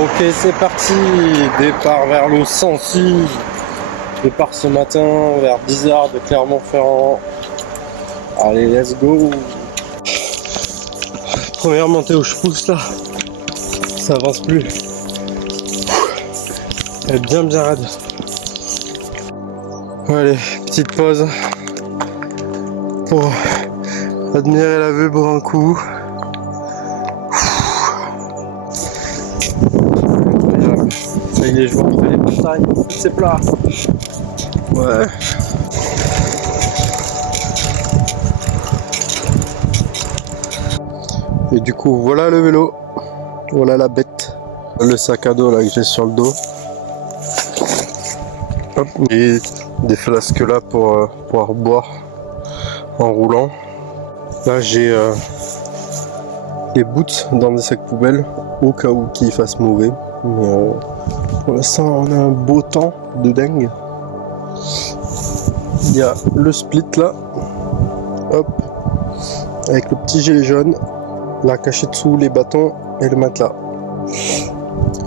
Ok, c'est parti. Départ vers le Sancy. Départ ce matin vers 10h de Clermont-Ferrand. Allez, let's go. Première montée où je pousse là. Ça avance plus. Elle est bien raide. Allez, petite pause pour admirer la vue, boire un coup. Incroyable. Ça y est, je vois retrouver les montagnes, c'est plat. Ouais. Et du coup, voilà le vélo. Voilà la bête. Le sac à dos là que j'ai sur le dos. Hop, et des flasques là pour pouvoir boire en roulant. Là j'ai des boots dans des sacs poubelles au cas où qu'il fasse mauvais. Mais pour l'instant on a un beau temps de dingue. Il y a le split là. Hop. Avec le petit gilet jaune. Là caché dessous les bâtons et le matelas.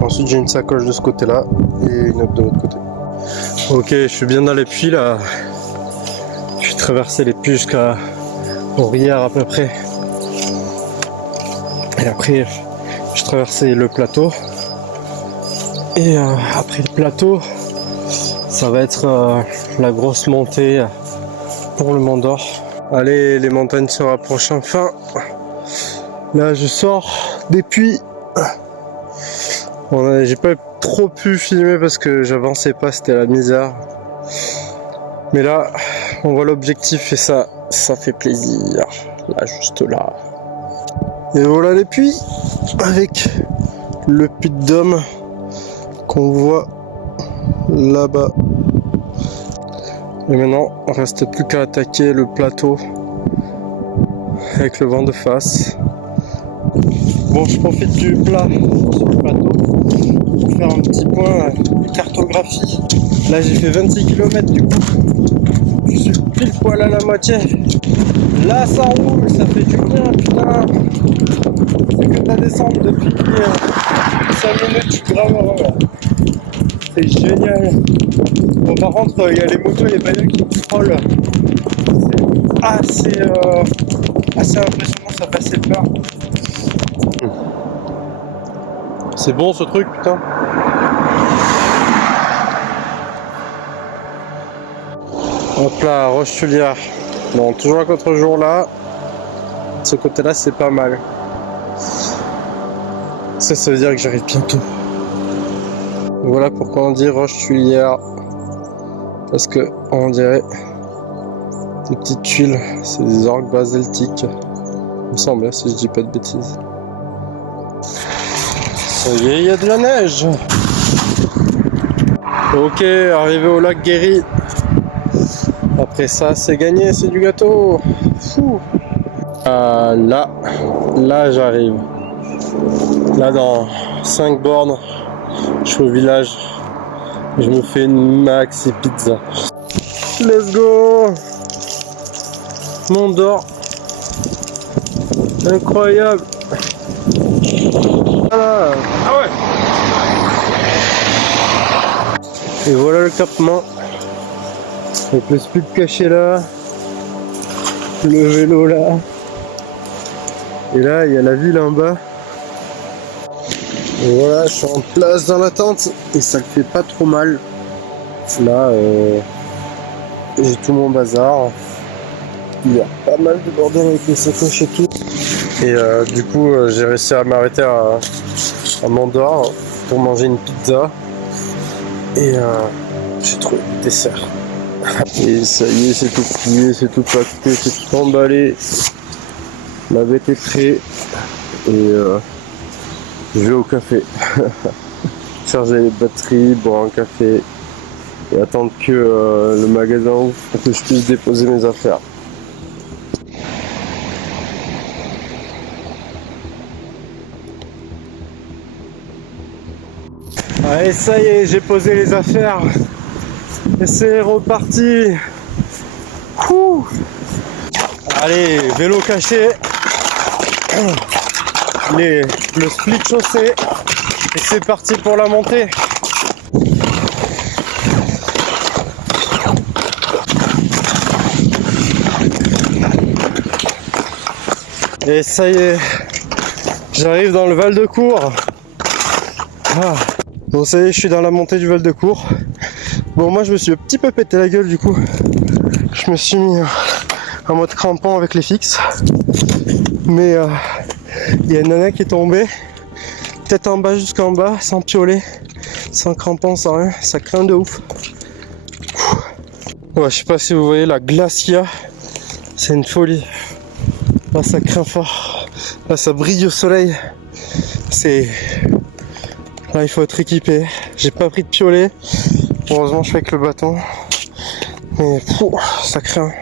Ensuite j'ai une sacoche de ce côté là et une autre de l'autre côté. Ok, je suis bien dans les puits là. Je suis traversé les puits jusqu'à Aurière à peu près. Et après, je traversé le plateau. Et après le plateau, ça va être la grosse montée pour le Mont d'Or. Allez, les montagnes se rapprochent enfin. Là, je sors des puits. J'ai pas trop pu filmer parce que j'avançais pas, c'était la misère. Mais là, on voit l'objectif et ça fait plaisir. Là, juste là. Et voilà les puits avec le puits de Dôme qu'on voit là-bas. Et maintenant, il ne reste plus qu'à attaquer le plateau avec le vent de face. Bon, je profite du plat sur le plateau pour faire un petit point de cartographie. Là, j'ai fait 26 km du coup. Je suis pile poil à la moitié. Là, ça roule, ça fait du bien, putain. C'est que de la descente depuis 5 minutes, je suis grave heureux. C'est génial. Bon, par contre, il y a les motos et les bagnoles qui frôlent. C'est assez impressionnant, ça fait assez peur. C'est bon ce truc, putain. Hop là, Roche-Tuliard. Bon, toujours un contre-jour là. De ce côté-là, c'est pas mal. Ça veut dire que j'arrive bientôt. Voilà pourquoi on dit Roche-Tuliard. Parce que on dirait des petites tuiles. C'est des orgues basaltiques. Il me semble, si je dis pas de bêtises. Ça y est, il y a de la neige. Ok, arrivé au lac Guéry. Après ça, c'est gagné, c'est du gâteau. Fou. Là j'arrive. Là dans 5 bornes, je suis au village. Je me fais une maxi pizza. Let's go. Mont d'Or. Incroyable. Voilà. Ah ouais. Et voilà le campement. Avec le split caché là. Le vélo là. Et là, il y a la ville en bas. Et voilà, je suis en place dans la tente. Et ça ne fait pas trop mal. Là, j'ai tout mon bazar. Il y a pas mal de bordel avec les sacoches et tout. Et du coup, j'ai réussi à m'arrêter à Mont d'Or pour manger une pizza. Et j'ai trouvé le dessert. Et ça y est, c'est tout plié, c'est tout pacté, c'est tout emballé. La bête est prête. Et je vais au café. Charger les batteries, boire un café. Et attendre que le magasin ouvre pour que je puisse déposer mes affaires. Allez, ça y est, j'ai posé les affaires. Et c'est reparti. Ouh. Allez, vélo caché. Le split chaussé. Et c'est parti pour la montée. Et ça y est, j'arrive dans le Val de Cour. Ah. Bon, ça y est, je suis dans la montée du Val de Cour. Bon, moi je me suis un petit peu pété la gueule du coup. Je me suis mis en mode crampon avec les fixes. Mais il y a une nana qui est tombée, tête en bas jusqu'en bas, sans piolet, sans crampon, sans rien. Ça craint de ouf. Ouais, je sais pas si vous voyez la glace qu'il y a. C'est une folie. Là, ça craint fort. Là, ça brille au soleil. C'est... Là, il faut être équipé. J'ai pas pris de piolet. Heureusement, je fais avec le bâton. Mais ça craint.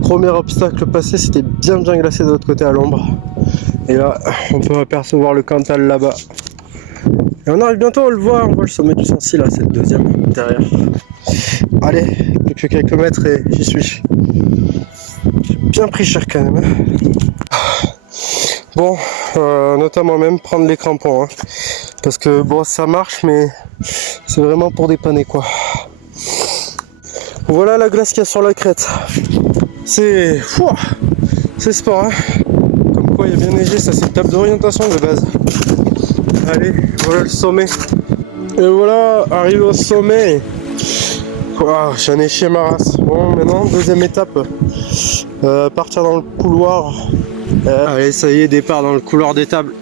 Premier obstacle passé, c'était bien glacé de l'autre côté à l'ombre. Et là, on peut apercevoir le Cantal là-bas. Et on arrive bientôt, on le voit, on voit le sommet du Sancy là, c'est le deuxième derrière. Allez, plus que quelques mètres et j'y suis. J'ai bien pris cher quand même. Bon, notamment même prendre les crampons. Hein, parce que bon, ça marche, mais c'est vraiment pour dépanner quoi. Voilà la glace qu'il y a sur la crête. C'est sport, hein. Comme quoi il y a bien neigé, ça c'est une table d'orientation de base. Allez, voilà le sommet. Et voilà, arrivé au sommet. J'en ai chié ma race. Bon, maintenant, deuxième étape. Partir dans le couloir. Allez, ça y est, départ dans le couloir des tables.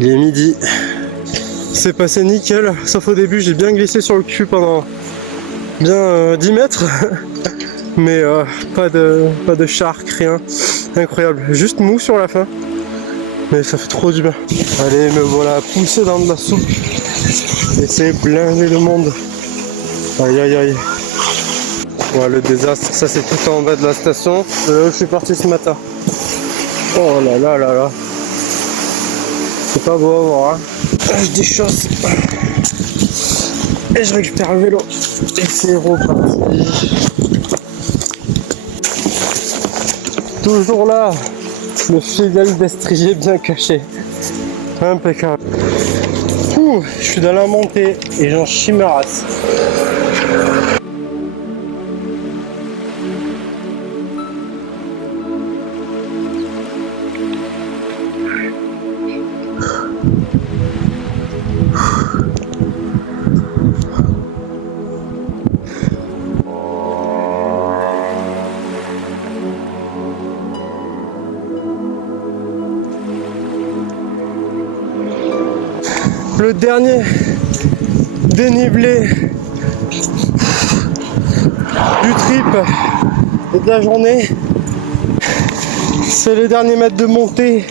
Il est midi. C'est passé nickel, sauf au début, j'ai bien glissé sur le cul pendant bien 10 mètres. Mais pas de shark, rien. Incroyable. Juste mou sur la fin. Mais ça fait trop du bien. Allez, me voilà poussé dans de la soupe. Et c'est blindé le monde. Aïe aïe aïe. Ouais, le désastre, ça c'est tout en bas de la station. Là où je suis parti ce matin. Oh là là là là. C'est pas beau à voir, hein. Je déchausse. Et je récupère le vélo. Et c'est reparti. Toujours là, le fidèle destrier bien caché. Impeccable. Je suis dans la montée et j'en chie ma race. Le dernier dénivelé du trip et de la journée, c'est les derniers mètres de montée.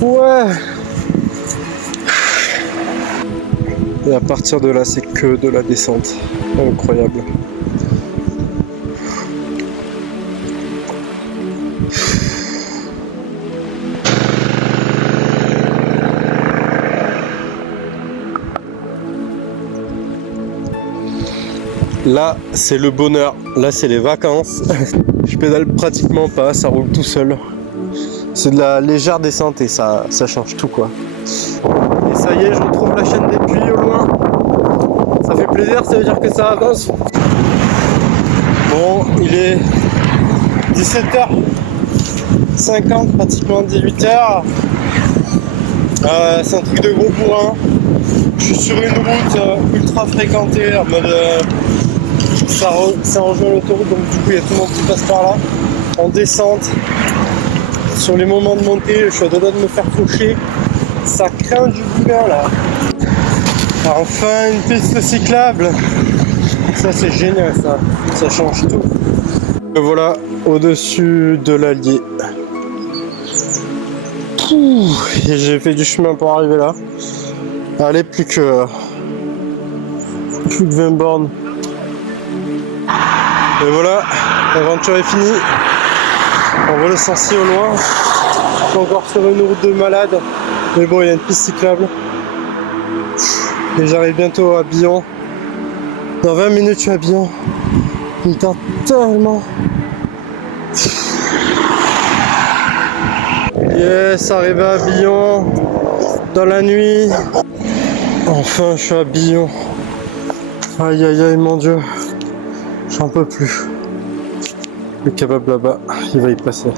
Ouais. Et à partir de là, c'est que de la descente. Incroyable. Là, c'est le bonheur. Là, c'est les vacances. Je pédale pratiquement pas, ça roule tout seul. C'est de la légère descente et ça change tout, quoi. Et ça y est, je retrouve la chaîne des puits au loin. Ça fait plaisir, ça veut dire que ça avance. Bon, il est 17h50, pratiquement 18h. C'est un truc de gros bourrin. Je suis sur une route ultra fréquentée, en mode ça rejoint l'autoroute, donc du coup il y a tout le monde qui passe par là. En descente, sur les moments de montée, je suis à deux doigts de me faire faucher. Ça craint du boulin là. Enfin une piste cyclable. Ça c'est génial, ça change tout. Et voilà, au-dessus de l'Allier. Et j'ai fait du chemin pour arriver là. Allez, plus que 20 bornes. Et voilà, l'aventure est finie. On voit le Sancy au loin. Je suis encore sur une route de malade. Mais bon, il y a une piste cyclable. Et j'arrive bientôt à Billon. Dans 20 minutes, je suis à Billon. Il me tente tellement. Yes, arrivé à Billon. Dans la nuit. Enfin, je suis à Billon. Aïe, aïe, aïe, mon Dieu. J'en peux plus. Le kebab là-bas, il va y passer.